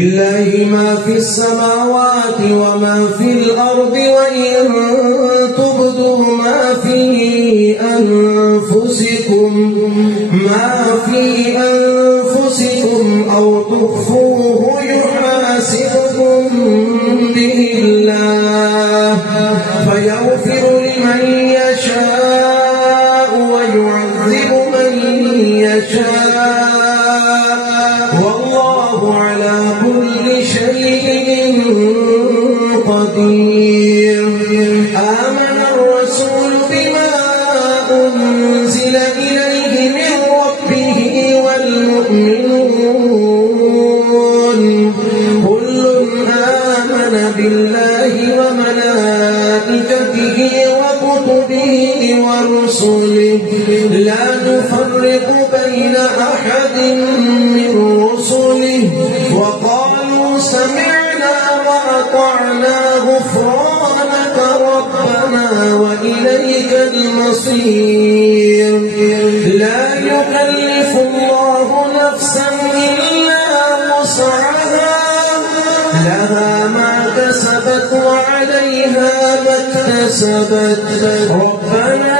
لله ما في السماوات وما في الأرض وإن تبدوا ما في أنفسكم أو تخفوه يحاسبكم به الله فيغفر لمن يشاء ويعذب من يشاء والله على كل شيء قدير. آمن الرسول بما أنزل إليه من ربه والمؤمنون كل آمن بالله وملائكته وكتبه ورسله لا نفرق بين أحد من رسله وقالوا سمعنا وأطعنا غفرانك ربنا وإليك المصير. لا يكلف الله نفسا إلا وسعها لها ما كسبت وعليها ما اكتسبت ربنا